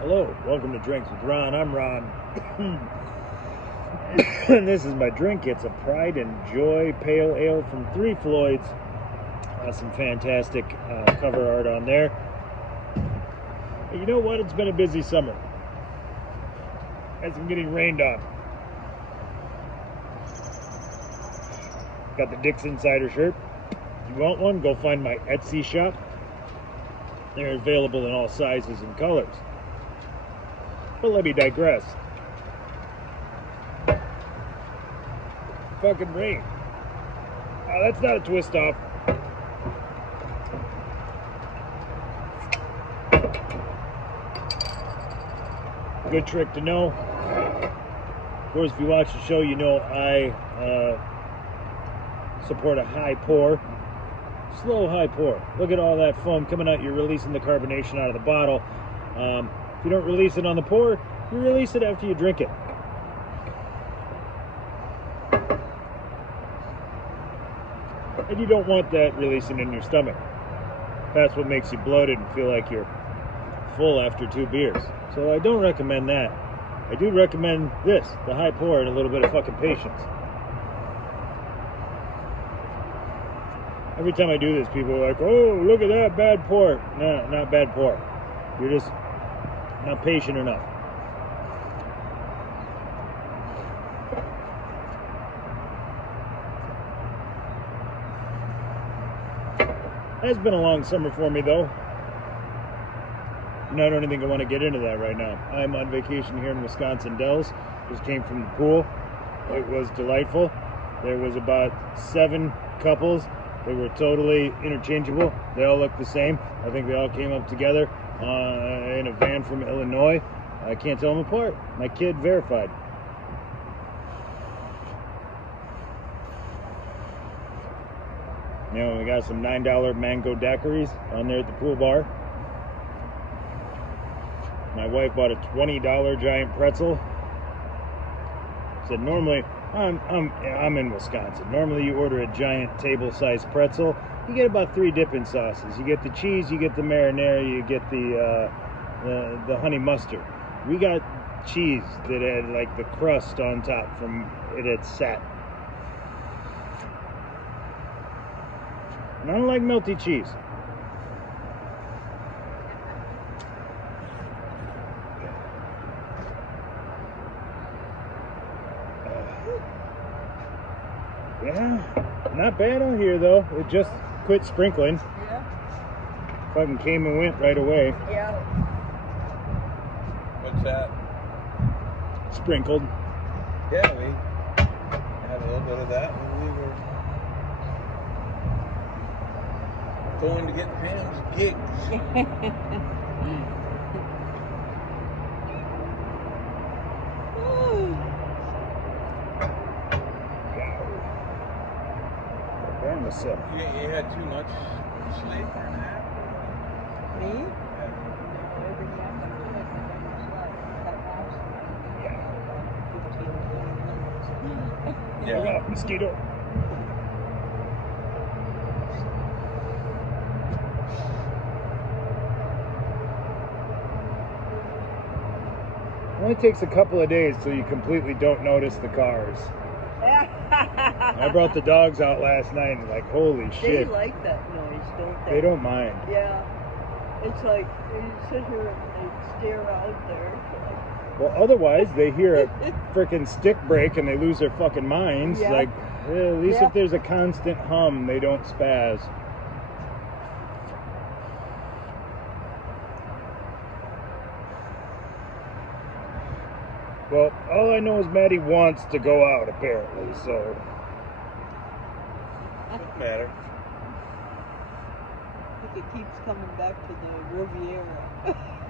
Hello, welcome to Drinks with Ron. I'm Ron. And this is my drink. It's a Pride and Joy Pale Ale from Three Floyds. Some fantastic cover art on there. And you know what? It's been a busy summer. As I'm getting rained on. Got the Dick's Insider shirt. If you want one, go find my Etsy shop. They're available in all sizes and colors. But let me digress. Fucking rain. Oh, that's not a twist off. Good trick to know. Of course, if you watch the show, you know I support a high pour. Slow high pour. Look at all that foam coming out. You're releasing the carbonation out of the bottle. If you don't release it on the pour, you release it after you drink it. And you don't want that releasing in your stomach. That's what makes you bloated and feel like you're full after 2 beers. So I don't recommend that. I do recommend this, the high pour, and a little bit of fucking patience. Every time I do this, people are like, oh, look at that, bad pour. No, not bad pour. You're just not patient enough. It's been a long summer for me, though. And I don't even want to get into that right now. I'm on vacation here in Wisconsin Dells. Just came from the pool. It was delightful. There was about 7 couples. They were totally interchangeable. They all looked the same. I think they all came up together in a van from Illinois. I can't tell them apart. My kid verified. You know, we got some $9 mango daiquiris on there at the pool bar. My wife bought a $20 giant pretzel. Said normally, I'm in Wisconsin. Normally you order a giant table-sized pretzel. You get about 3 dipping sauces. You get the cheese, you get the marinara, you get the honey mustard. We got cheese that had like the crust on top from it had sat. And I don't like melty cheese. Yeah, not bad on here though. It just quit sprinkling. Yeah. Fucking came and went right away. Yeah. What's that? Sprinkled. Yeah, we had a little bit of that when we were going to get Pam's gigs. Damn, it's sick. You had too much sleep or a nap? Me? Look out, mosquito. It only takes a couple of days till you completely don't notice the cars. I brought the dogs out last night and like, holy shit. They like that noise, don't they? They don't mind. Yeah. It's like they sit here and they stare out there. Well, otherwise they hear a freaking stick break and they lose their fucking minds. Yeah. Like, at least Yeah. if there's a constant hum, they don't spaz. Well, all I know is Maddie wants to go out, apparently, so... Doesn't matter. I think it keeps coming back to the Riviera.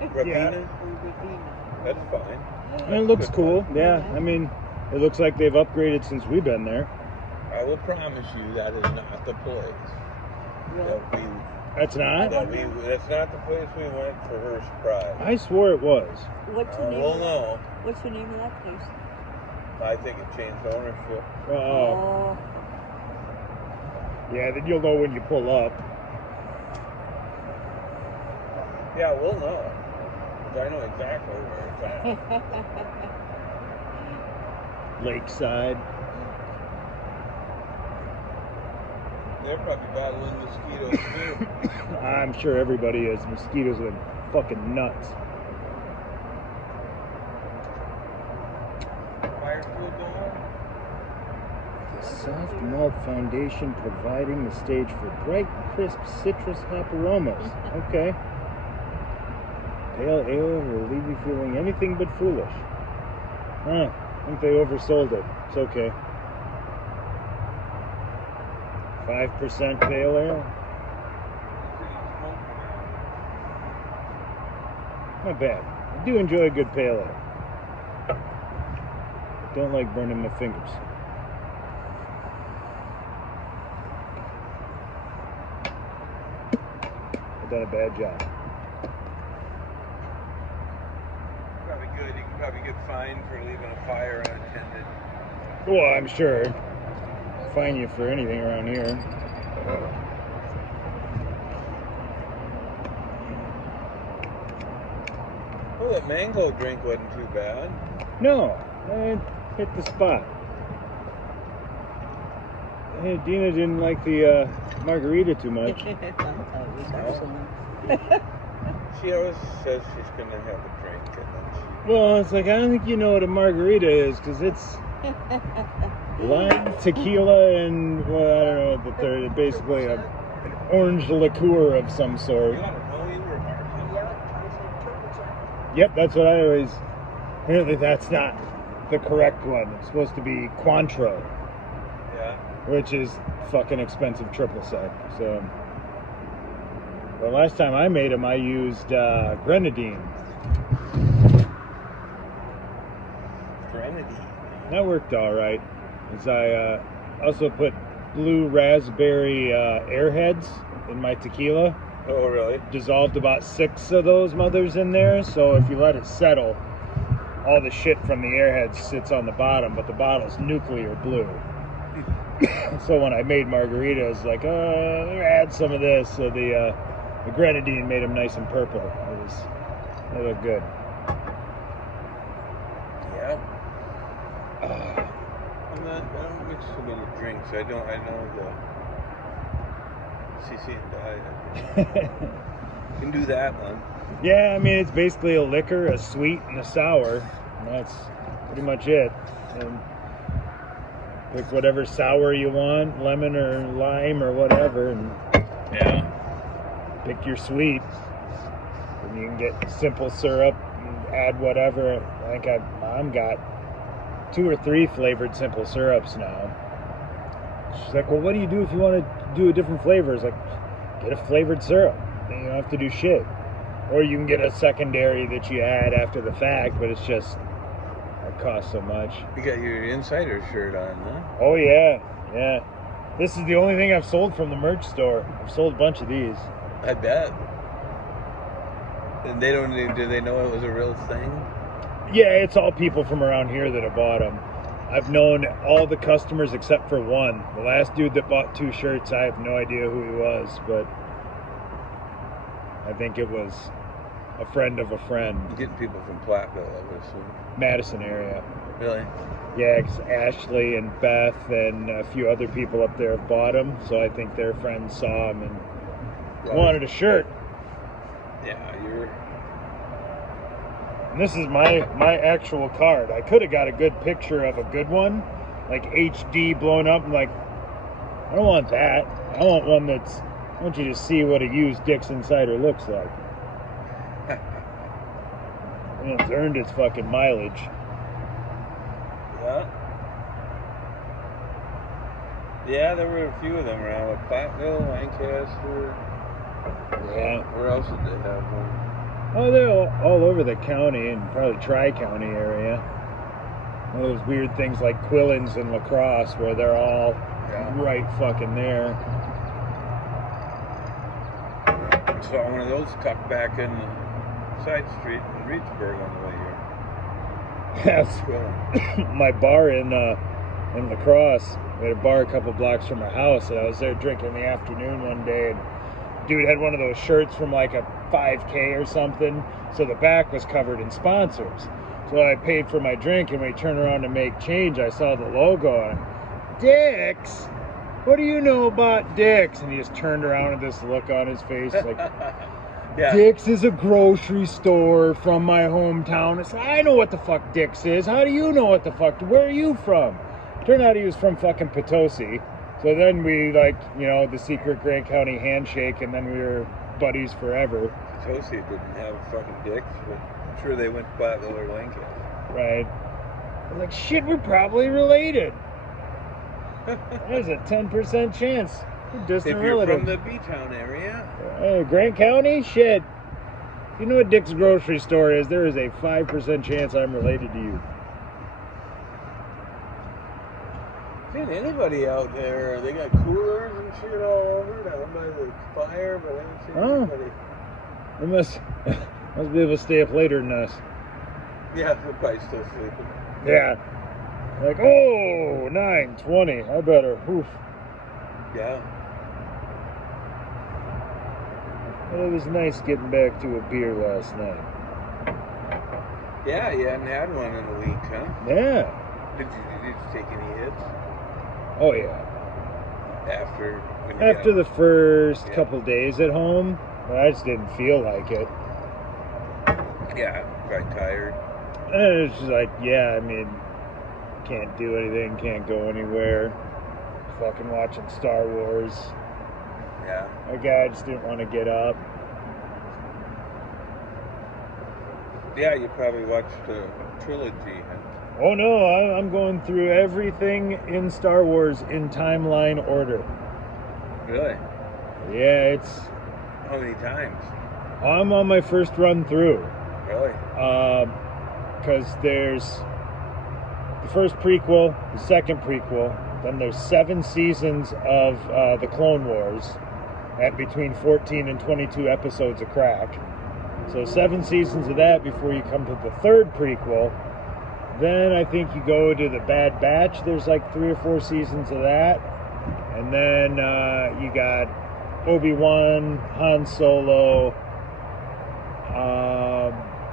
Ravina? Or Ravina. That's fine. And it looks cool, yeah. I mean, it looks like they've upgraded since we've been there. I will promise you that is not the place Really? that we. That's not? That's not the place we went for her surprise. I swore it was. What's the name? We'll of that? know. What's the name of that place? I think it changed ownership. Oh. Yeah, then you'll know when you pull up. Yeah, we'll know. I know exactly where it's at. Lakeside. They're probably battling mosquitoes too. I'm sure everybody is. Mosquitoes are fucking nuts. Fire still going? The soft malt foundation providing the stage for bright, crisp citrus hop aromas. Okay. Pale ale will leave you feeling anything but foolish. Huh. I think they oversold it. It's okay. 5% pale ale. Not bad. I do enjoy a good pale ale. Don't like burning my fingers. I've done a bad job. Probably good. You can probably get fined for leaving a fire unattended. Well, I'm sure. Fine you for anything around here. Oh, that mango drink wasn't too bad. No, I hit the spot. Hey, Dina didn't like the margarita too much. It was excellent. She always says she's gonna have a drink, and then Well, it's like, I don't think you know what a margarita is, because it's lime, tequila, and, well, I don't know, the third, basically an orange liqueur of some she. sort. You ought to know you were Martin. Yeah, I said turbo jack. Yep, that's what I always, apparently that's not the correct one. It's supposed to be Cointreau, Yeah. which is fucking expensive triple sec. So, the last time I made them, I used grenadine. Grenadine. That worked all right. As I also put blue raspberry airheads in my tequila. Oh, really? Dissolved about 6 of those mothers in there. So if you let it settle, all the shit from the airheads sits on the bottom, but the bottle's nuclear blue. So when I made margaritas, like, add some of this. So the grenadine made them nice and purple. They look good. Yeah. I don't mix too many drinks. I know the CC and diet. Can do that one. Yeah, I mean, it's basically a liquor, a sweet, and a sour. And that's pretty much it. And pick whatever sour you want, lemon or lime or whatever, and Yeah. pick your sweet. And you can get simple syrup and add whatever. I think Mom got 2 or 3 flavored simple syrups now. She's like, well, what do you do if you want to do a different flavor? It's like, get a flavored syrup. Then you don't have to do shit. Or you can get a secondary that you add after the fact, but it's just, it costs so much. You got your insider shirt on, huh? Oh, yeah. Yeah. This is the only thing I've sold from the merch store. I've sold a bunch of these. I bet. And they don't. Do they know it was a real thing? Yeah, it's all people from around here that have bought them. I've known all the customers except for one. The last dude that bought 2 shirts, I have no idea who he was, but I think it was a friend of a friend. You're getting people from Platteville, I would assume. Madison area. Really? Yeah, 'cause Ashley and Beth and a few other people up there have bought them, so I think their friends saw them and wanted a shirt. Yeah, you're. And this is my actual card. I could have got a good picture of a good one, like HD blown up. I'm like, I don't want that. I want one that's, I want you to see what a used Dick's Insider looks like. And it's earned its fucking mileage. Yeah. Yeah, there were a few of them around. Like Platteville, Lancaster. Yeah. Where else did they have one? Oh, they're all over the county and probably Tri-County area. One of those weird things like Quillins and La Crosse where they're all right fucking there. Saw one of those tucked back in the side street in Reedsburg on the way here. Yes. My bar in La Crosse, we had a bar a couple blocks from our house, and I was there drinking in the afternoon one day, and dude had one of those shirts from like a 5K or something, so the back was covered in sponsors. So I paid for my drink, and when we turned around to make change, I saw the logo and Dick's. What do you know about Dick's? And he just turned around with this look on his face like, Yeah. Dick's is a grocery store from my hometown. I said, I know what the fuck Dick's is. How do you know what the fuck? Where are you from? Turned out he was from fucking Potosi. So then we, like, you know, the secret Grant County handshake, and then we were buddies forever. Potosi didn't have fucking dicks, but I'm sure they went by the other Lincoln. Right. I was like, shit, we're probably related. There's a 10% chance. We're distant If you're relatives. from the B-Town area. Grant County? Shit. If you know what Dick's grocery store is, there is a 5% chance I'm related to you. Seen anybody out there? They got coolers and shit all over down by the fire, but I haven't seen anybody. They must be able to stay up later than us. Yeah, they're probably still sleeping. Yeah. Like, oh, 9:20. I better. Oof. Yeah. Well, it was nice getting back to a beer last night. Yeah, you hadn't had one in a week, huh? Yeah. Did you take any hits Oh, yeah. after? When you After got, the first Yeah. couple days at home, I just didn't feel like it. Yeah, quite tired. And it's just like, yeah, I mean, can't do anything, can't go anywhere. Fucking watching Star Wars. Yeah. My guy just didn't want to get up. Yeah, you probably watched the trilogy, huh? Oh no, I'm going through everything in Star Wars in timeline order. Really? Yeah, it's. How many times? I'm on my first run through. Really? Because there's the first prequel, the second prequel, then there's 7 seasons of the Clone Wars at between 14 and 22 episodes of crack. So 7 seasons of that before you come to the third prequel. Then I think you go to the Bad Batch. There's like 3 or 4 seasons of that. And then you got Obi-Wan, Han Solo.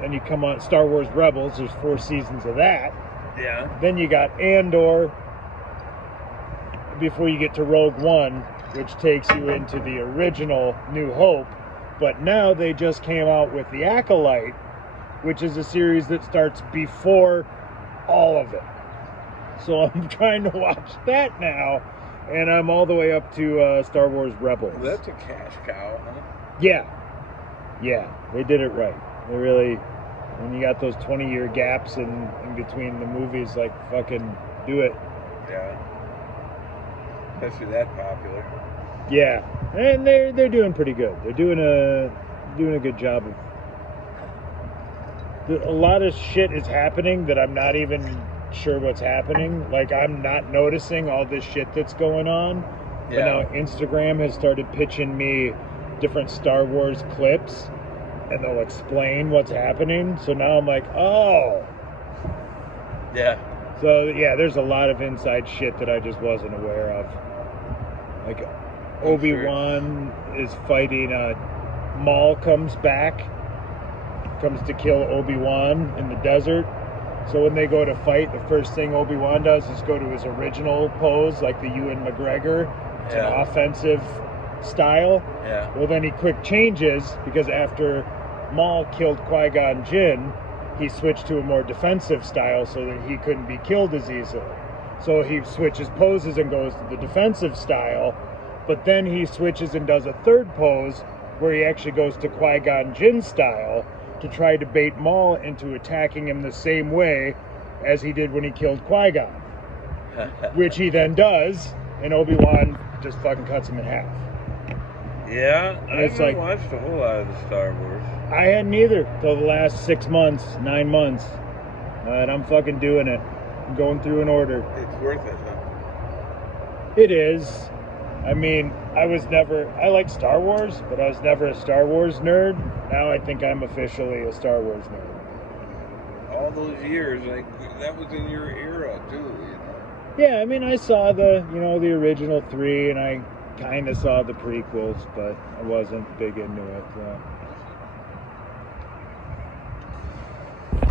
Then you come on Star Wars Rebels. There's 4 seasons of that. Yeah. Then you got Andor before you get to Rogue One, which takes you into the original New Hope. But now they just came out with The Acolyte, which is a series that starts before all of it. So I'm trying to watch that now, and I'm all the way up to Star Wars Rebels. Well, that's a cash cow, huh? Yeah, they did it right. They really, when you got those 20-year gaps in between the movies, like, fucking do it. Yeah. Especially that popular. Yeah, and they're doing pretty good. They're doing a good job of. A lot of shit is happening that I'm not even sure what's happening. Like, I'm not noticing all this shit that's going on. But now Instagram has started pitching me different Star Wars clips, and they'll explain what's happening. So now I'm like, oh. Yeah. So yeah, there's a lot of inside shit that I just wasn't aware of. Like, Obi-Wan is fighting. Maul comes to kill Obi-Wan in the desert. So when they go to fight, the first thing Obi-Wan does is go to his original pose, like the Ewan McGregor. It's an offensive style. Yeah. Well, then he quick changes, because after Maul killed Qui-Gon Jinn, he switched to a more defensive style so that he couldn't be killed as easily. So he switches poses and goes to the defensive style, but then he switches and does a third pose where he actually goes to Qui-Gon Jinn style to try to bait Maul into attacking him the same way as he did when he killed Qui-Gon. Which he then does, and Obi-Wan just fucking cuts him in half. Yeah, I It's haven't like- watched a whole lot of the Star Wars. I hadn't either till the last 6 months, 9 months. And I'm fucking doing it. I'm going through an order. It's worth it, huh? It is. I mean, I like Star Wars, but I was never a Star Wars nerd. Now I think I'm officially a Star Wars nerd. All those years, like, that was in your era, too, you know? Yeah, I mean, I saw the original 3, and I kind of saw the prequels, but I wasn't big into it.